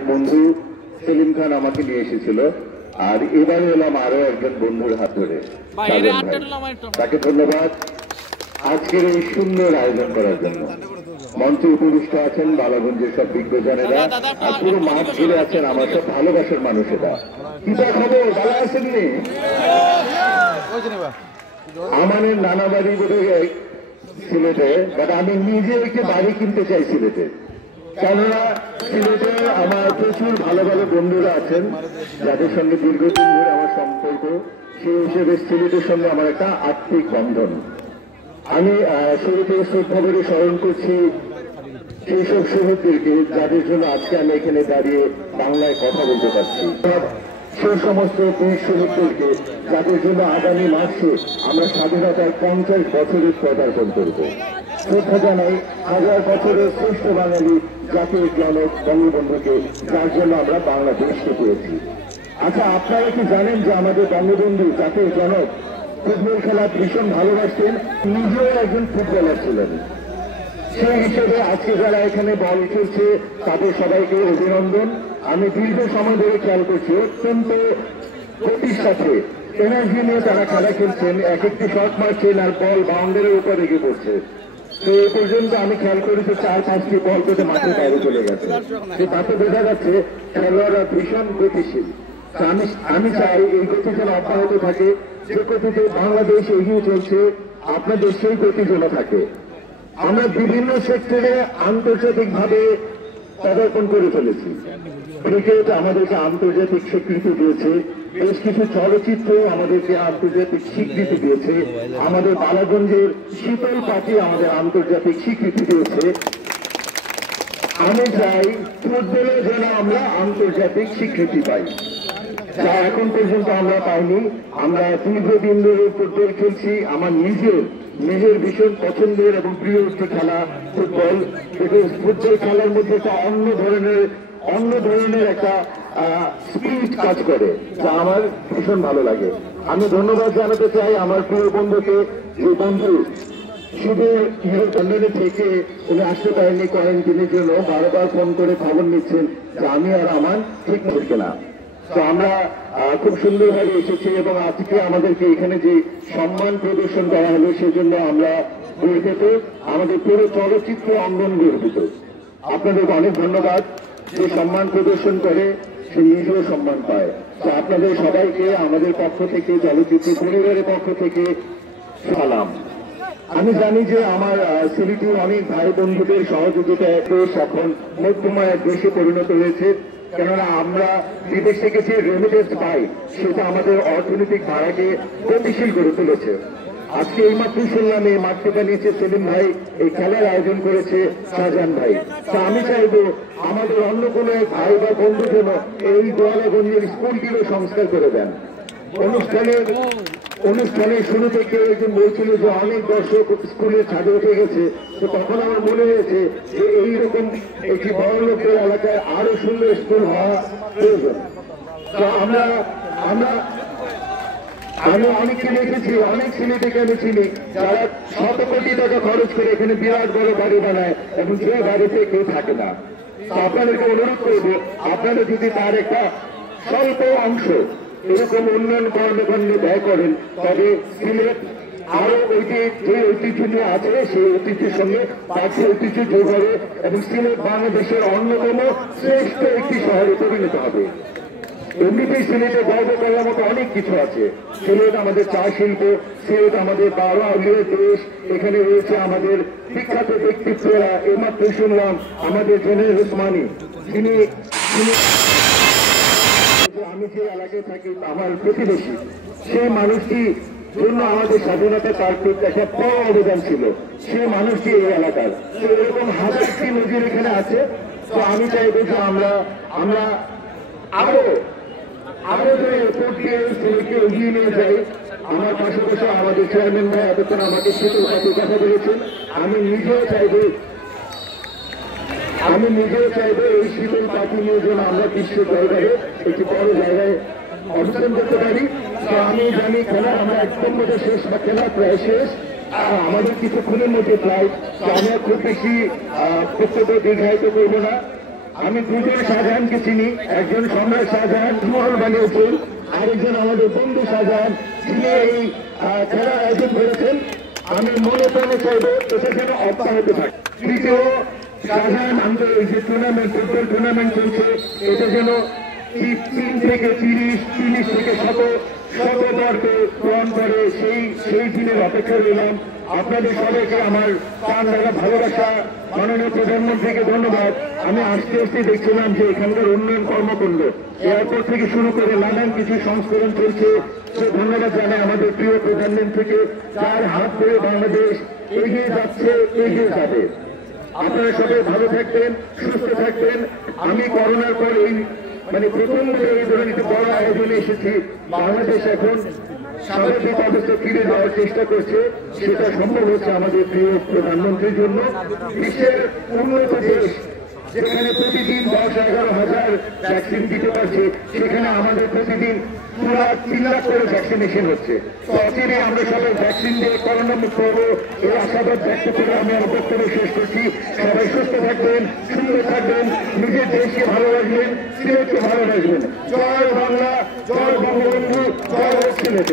আরেক বন্ধু সেলিম খান আমাকে নিয়ে এসেছিল, আর এবারে এলাম আরো একজন বন্ধুর হাত ধরে। তাকে ধন্যবাদ আজকের এই সুন্দর আয়োজন করার জন্য। মঞ্চে উপবিষ্ট আছেন বালাগঞ্জের সব বিজ্ঞজনেরা, আর পুরো মাঠ ঘিরে আছেন আমার সব ভালোবাসার মানুষেরা। কি খবর, ভালো আছেননি? আমাদের নানা বাড়ি বোধ সিলেটে, বাট আমি নিজে একটি বাড়ি কিনতে চাই সিলেটে। কেননা সিলেটে আমার প্রচুর ভালো ভালো বন্ধুরা আছেন যাদের সঙ্গে দীর্ঘদিন ধরে আমার সম্পর্ক, সেই হিসেবে সিলেটের সঙ্গে আমার একটা আত্মিক বন্ধন। আমি শুরু থেকে শ্রদ্ধা করে স্মরণ করছি সেই সব শহীদদেরকে যাদের জন্য আজকে আমি এখানে দাঁড়িয়ে বাংলায় কথা বলতে পারছি, সেই সমস্ত বীর শহীদদেরকে যাদের জন্য আগামী মাসে আমরা স্বাধীনতার 50 বছরের পদার্পণ করব। শ্রদ্ধা জানাই হাজার বছরের শ্রেষ্ঠ বাঙালি জাতির জনক বঙ্গবন্ধুকে, যার জন্য আমরা বাংলাদেশকে পেয়েছি। আচ্ছা, আপনারা কি জানেন যে আমাদের বঙ্গবন্ধু জাতির জনক ফুটবল খেলা ভীষণ ভালোবাসতেন, নিজেও একজন ফুটবলার ছিলেন। সেই হিসেবে আজকে যারা এখানে বল খেলছে তাদের সবাইকে অভিনন্দন। আমি দীর্ঘ সময় ধরে খেয়াল করছি অত্যন্ত গতির সাথে এনার্জি নিয়ে তারা খেলা খেলছেন, এক একটি শট মারছেন আর বল বাউন্ডারির উপর রেগে পড়ছে। তো এ পর্যন্ত আমি খেয়াল করেছি 4-5টি বল পেতে মাঠে বাইরে চলে গেছে। তাতে বোঝা যাচ্ছে খেলোয়াড়রা ভীষণ গতিশীল। আমি চাই এই গতি যেন অব্যাহত থাকে, যে গতিতে বাংলাদেশ এগিয়ে চলছে আপনাদের সেই গতি যেন থাকে। আমরা বিভিন্ন সেক্টরে আন্তর্জাতিকভাবে পদার্পণ করে ফেলেছি। ক্রিকেট আমাদেরকে আন্তর্জাতিক স্বীকৃতি দিয়েছে, বেশ কিছু চলচ্চিত্র আমাদেরকে আন্তর্জাতিক স্বীকৃতি দিয়েছে, আমাদের বালাগঞ্জের শীতল পাটি আমাদের আন্তর্জাতিক স্বীকৃতি দিয়েছে। আমি চাই ফুটবলে যেন আমরা আন্তর্জাতিক স্বীকৃতি পাই, যা এখন পর্যন্ত আমরা পাইনি। আমরা দীর্ঘদিন ধরে ফুটবল খেলছি। আমার নিজের ভীষণ পছন্দের এবং প্রিয় একটি খেলা ফুটবল। ফুটবল খেলার মধ্যে একটা অন্য ধরনের একটা স্পিরিট কাজ করে, যা আমার ভীষণ ভালো লাগে। আমি ধন্যবাদ জানাতে চাই আমার প্রিয় বন্ধুকে, যে বন্ধু শুধু লন্ডনে থেকে উনি আসতে পারেননি কোয়ারেন্টিনের জন্য, বারবার ফোন করে খবর নিচ্ছেন যে আমি আর আমার ঠিক হচ্ছে না। তো আমরা খুব সুন্দরভাবে এসেছি এবং আজকে আমাদেরকে এখানে যে সম্মান প্রদর্শন করা হলো সেজন্য আমরা গর্বিত, আমাদের পুরো চলচ্চিত্র অঙ্গন গর্বিত। আপনাদেরকে অনেক ধন্যবাদ। যে সম্মান প্রদর্শন করে সে নিজেও সম্মান পায়। তো আপনাদের সবাইকে আমাদের পক্ষ থেকে, চলচ্চিত্র পরিবারের পক্ষ থেকে সালাম। আমি জানি যে আমার সিলেটি অনেক ভাই বন্ধুদের সহযোগিতায় দেশ এখন মধ্যময় এক দেশে পরিণত হয়েছে। কেননা আমরা বিদেশ থেকে যে রেমিটেন্স পাই সেটা আমাদের অর্থনৈতিক ধারাকে গতিশীল করে তুলেছে। আজকে এইমাত্র শুনলাম এই মাঠটা বানিয়েছে সেলিম ভাই, এই খেলার আয়োজন করেছে শাহজাহান ভাই। তা আমি চাইব আমাদের অন্য কোনো এক ভাই বা বন্ধু যেন এই গোয়ালাগঞ্জের স্কুলটিরও সংস্কার করে দেন। অনুষ্ঠানের শুরু থেকে একজন বলছিল যে অনেক দর্শক স্কুলের ছাদে উঠে গেছে। তো তখন আমার মনে হয়েছে যে এইরকম একটি বড় লোকের এলাকায় আরো সুন্দর স্কুল হওয়া প্রয়োজন। তো আমি অনেককে দেখেছি, অনেক ছেলেদেরকে আমি চিনি যারা শত কোটি টাকা খরচ করে এখানে বিরাট বড় বাড়ি বানায় এবং যে বাড়িতে কেউ থাকে না। তো আপনাদেরকে অনুরোধ করবো, আপনারা যদি তার একটা স্বল্প অংশ এরকম উন্নয়ন কর্মকাণ্ডে ব্যয় করেন, তবে সিলেট আরো যে ঐতিহ্য নিয়ে আছে সেই ঐতিহ্যের সঙ্গে পার্শ্ব ঐতিহ্য যোগ হবে এবং সিলেট বাংলাদেশের অন্যতম শ্রেষ্ঠ একটি শহরে পরিণত হবে। এমনিতেই সিলেটে গর্ব করার মতো অনেক কিছু আছে। সিলেট আমাদের চা শিল্প, সিলেট আমাদের বারো আউলিয়ার দেশ, এখানে রয়েছে আমাদের বিখ্যাত ব্যক্তিত্বরা। এইমাত্র শুনলাম আমাদের জেনারেল ওসমানী, যিনি আমি যে এলাকায় থাকি আমার প্রতিবেশী, সেই মানুষটি জন্য আমাদের স্বাধীনতা তার একটা বড় অবদান ছিল। সেই মানুষটি এই এলাকার। তো এরকম হাজারটি নজির এখানে আছে। তো আমি চাইব যে আমরা আরো যে এফোর্ট দিয়ে সিলেটকে এগিয়ে নিয়ে যাই। আমার পাশাপাশি আমাদের চেয়ারম্যান ভাই এতক্ষণ আমাকে শীতল পাতি কথা বলেছেন। আমি নিজেও চাইবো এই শীতল পাতি নিয়ে যেন আমরা বিশ্ব দরবারে একটি বড় জায়গায় অবস্থান করতে পারি। তো আমি জানি খেলা আমরা একদম মধ্যে শেষ বা খেলা প্রায় শেষ, আমাদের কিছুক্ষণের মধ্যে প্রায়। তো আমরা খুব বেশি বক্তব্য দীর্ঘায়িত করবো না। আমি দুজন শাহজাহানকে চিনি, একজন সম্রাট শাহজাহান মহল বানিয়েছেন, আরেকজন আমাদের বন্ধু শাহজাহান যিনি এই খেলার আয়োজন করেছেন। আমি মনে প্রাণে চাইব এটা যেন অব্যাহত থাকে। তৃতীয়, শাহজাহান আমাদের এই যে টুর্নামেন্ট, ফুটবল টুর্নামেন্ট চলছে, এটা যেন 3 থেকে 30 থেকে 100 বর্গ পূরণ করে, সেই দিনের অপেক্ষা রইলাম। আপনাদের সবাইকে আমার প্রাণ দ্বারা ভালোবাসা, মাননীয় প্রধানমন্ত্রীকে ধন্যবাদ। আমি আস্তে আস্তে দেখছিলাম যে এখানকার উন্নয়ন কর্মকাণ্ড এয়ারপোর্ট থেকে শুরু করে নানান কিছু সংস্করণ চলছে। সে ধন্যবাদ জানাই আমাদের প্রিয় প্রধানমন্ত্রীকে, যার হাত ধরে বাংলাদেশ এগিয়ে যাচ্ছে, এগিয়ে যাবে। আপনারা সবাই ভালো থাকবেন, সুস্থ থাকবেন। আমি করোনার পর প্রথম এই ধরনের একটি বড় আয়োজনে এসেছি। বাংলাদেশ এখন স্বাভাবিক অবস্থা ফিরে যাওয়ার চেষ্টা করছে, সেটা সম্ভব হচ্ছে আমাদের প্রিয় প্রধানমন্ত্রীর জন্য। বিশ্বের উন্নত দেশ যেখানে প্রতিদিন 10-11 হাজার ভ্যাকসিন দিতে পারছে, সেখানে আমাদের প্রতিদিন 3 লাখ করে ভ্যাকসিনেশন হচ্ছে। তো অচিরে আমরা সবাই ভ্যাকসিন দিয়ে করোনা মুক্ত হবো, এই আশাবাদ ব্যক্ত করে আমি আমার বক্তব্য শেষ করছি। সবাই সুস্থ থাকবেন, সুন্দর থাকবেন, নিজের দেশকে ভালোবাসবেন, সিলেটকে ভালোবাসবেন। জয় বাংলা, জয় বঙ্গবন্ধু, জয় সিলেট।